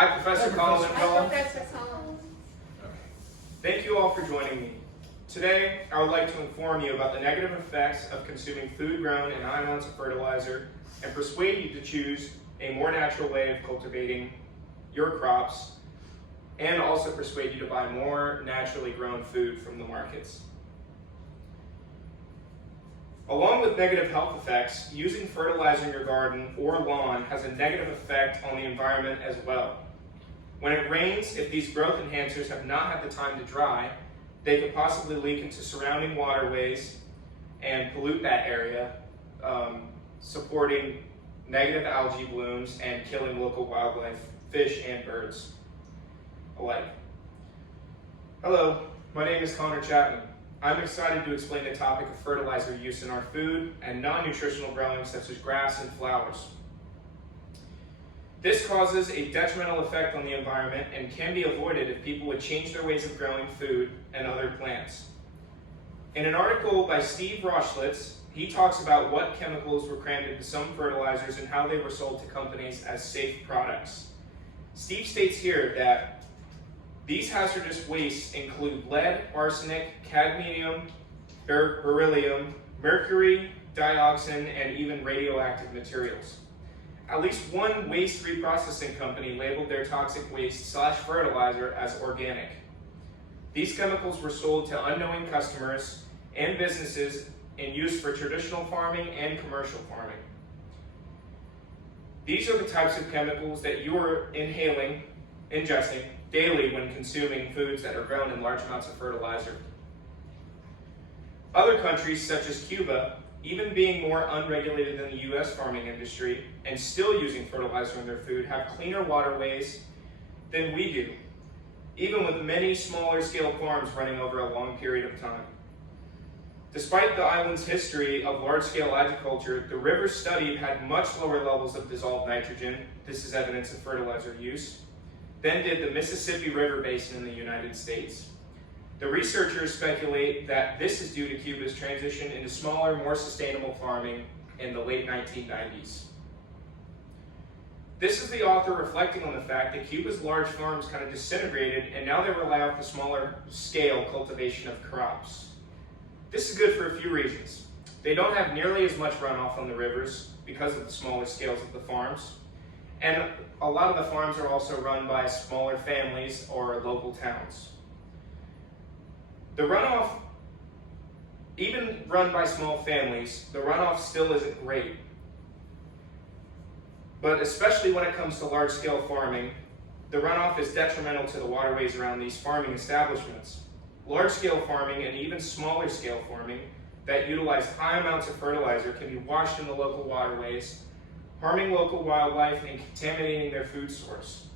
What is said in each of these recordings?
Hi, Professor Colin. Hi, Professor Colin. Thank you all for joining me. Today, I would like to inform you about the negative effects of consuming food grown in high amounts of fertilizer and persuade you to choose a more natural way of cultivating your crops, and also persuade you to buy more naturally grown food from the markets. Along with negative health effects, using fertilizer in your garden or lawn has a negative effect on the environment as well. When it rains, if these growth enhancers have not had the time to dry, they could possibly leak into surrounding waterways and pollute that area, supporting negative algae blooms and killing local wildlife, fish and birds alike. Hello, my name is Conor Chapman. I'm excited to explain the topic of fertilizer use in our food and non-nutritional growing such as grass and flowers. This causes a detrimental effect on the environment and can be avoided if people would change their ways of growing food and other plants. In an article by Steve Rochlitz, he talks about what chemicals were crammed into some fertilizers and how they were sold to companies as safe products. Steve states here that these hazardous wastes include lead, arsenic, cadmium, beryllium, mercury, dioxin, and even radioactive materials. At least one waste reprocessing company labeled their toxic waste / fertilizer as organic. These chemicals were sold to unknowing customers and businesses in use for traditional farming and commercial farming. These are the types of chemicals that you are ingesting daily when consuming foods that are grown in large amounts of fertilizer. Other countries such as Cuba, even being more unregulated than the US farming industry and still using fertilizer in their food, have cleaner waterways than we do, even with many smaller scale farms running over a long period of time. Despite the island's history of large-scale agriculture, the rivers studied had much lower levels of dissolved nitrogen, this is evidence of fertilizer use, than did the Mississippi River Basin in the United States. The researchers speculate that this is due to Cuba's transition into smaller, more sustainable farming in the late 1990s. This is the author reflecting on the fact that Cuba's large farms kind of disintegrated and now they rely on the smaller scale cultivation of crops. This is good for a few reasons. They don't have nearly as much runoff on the rivers because of the smaller scales of the farms. And a lot of the farms are also run by smaller families or local towns. The runoff, even run by small families, the runoff still isn't great. But especially when it comes to large-scale farming, the runoff is detrimental to the waterways around these farming establishments. Large-scale farming and even smaller-scale farming that utilize high amounts of fertilizer can be washed in the local waterways, harming local wildlife and contaminating their food source.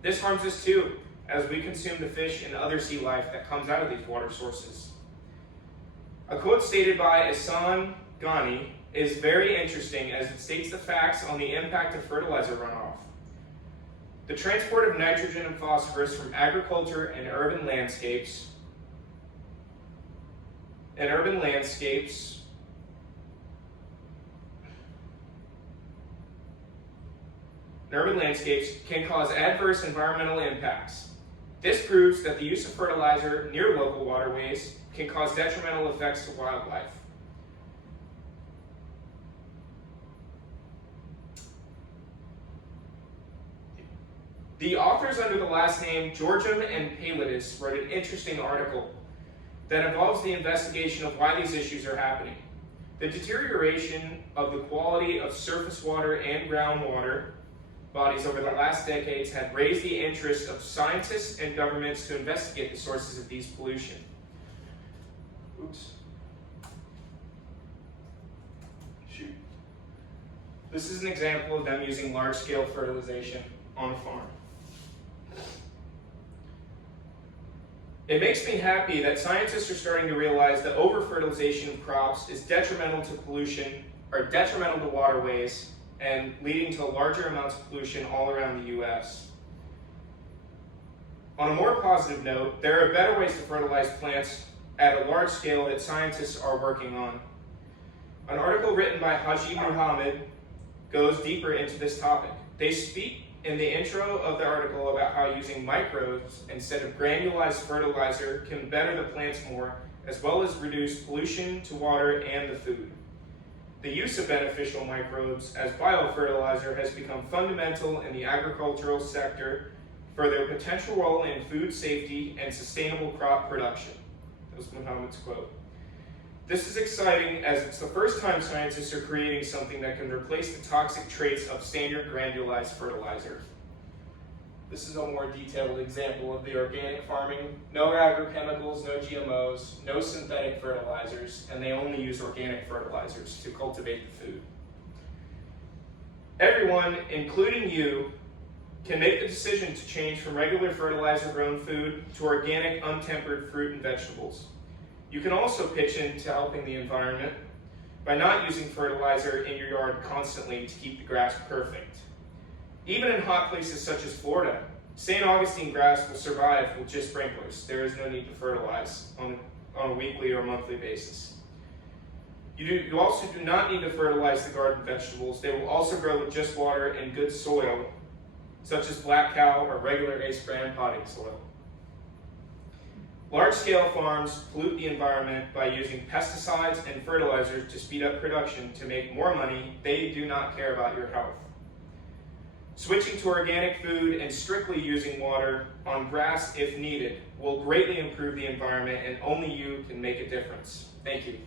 This harms us too, as we consume the fish and other sea life that comes out of these water sources. A quote stated by Ihsan Ghani is very interesting as it states the facts on the impact of fertilizer runoff. The transport of nitrogen and phosphorus from agriculture and urban landscapes can cause adverse environmental impacts. This proves that the use of fertilizer near local waterways can cause detrimental effects to wildlife. The authors under the last name Georgium and Palidis wrote an interesting article that involves the investigation of why these issues are happening. The deterioration of the quality of surface water and groundwater bodies over the last decades had raised the interest of scientists and governments to investigate the sources of these pollution. This is an example of them using large-scale fertilization on a farm. It makes me happy that scientists are starting to realize that over-fertilization of crops is detrimental to pollution, or detrimental to waterways, and leading to larger amounts of pollution all around the US. On a more positive note, there are better ways to fertilize plants at a large scale that scientists are working on. An article written by Haji Muhammad goes deeper into this topic. They speak in the intro of the article about how using microbes instead of granulized fertilizer can better the plants more, as well as reduce pollution to water and the food. The use of beneficial microbes as biofertilizer has become fundamental in the agricultural sector for their potential role in food safety and sustainable crop production. That was Muhammad's quote. This is exciting as it's the first time scientists are creating something that can replace the toxic traits of standard granulized fertilizer. This is a more detailed example of the organic farming. No agrochemicals, no GMOs, no synthetic fertilizers, and they only use organic fertilizers to cultivate the food. Everyone, including you, can make the decision to change from regular fertilizer-grown food to organic, untempered fruit and vegetables. You can also pitch into helping the environment by not using fertilizer in your yard constantly to keep the grass perfect. Even in hot places such as Florida, St. Augustine grass will survive with just sprinklers. There is no need to fertilize on a weekly or monthly basis. You also do not need to fertilize the garden vegetables. They will also grow with just water and good soil, such as black cow or regular Ace brand potting soil. Large-scale farms pollute the environment by using pesticides and fertilizers to speed up production to make more money. They do not care about your health. Switching to organic food and strictly using water on grass if needed will greatly improve the environment, and only you can make a difference. Thank you.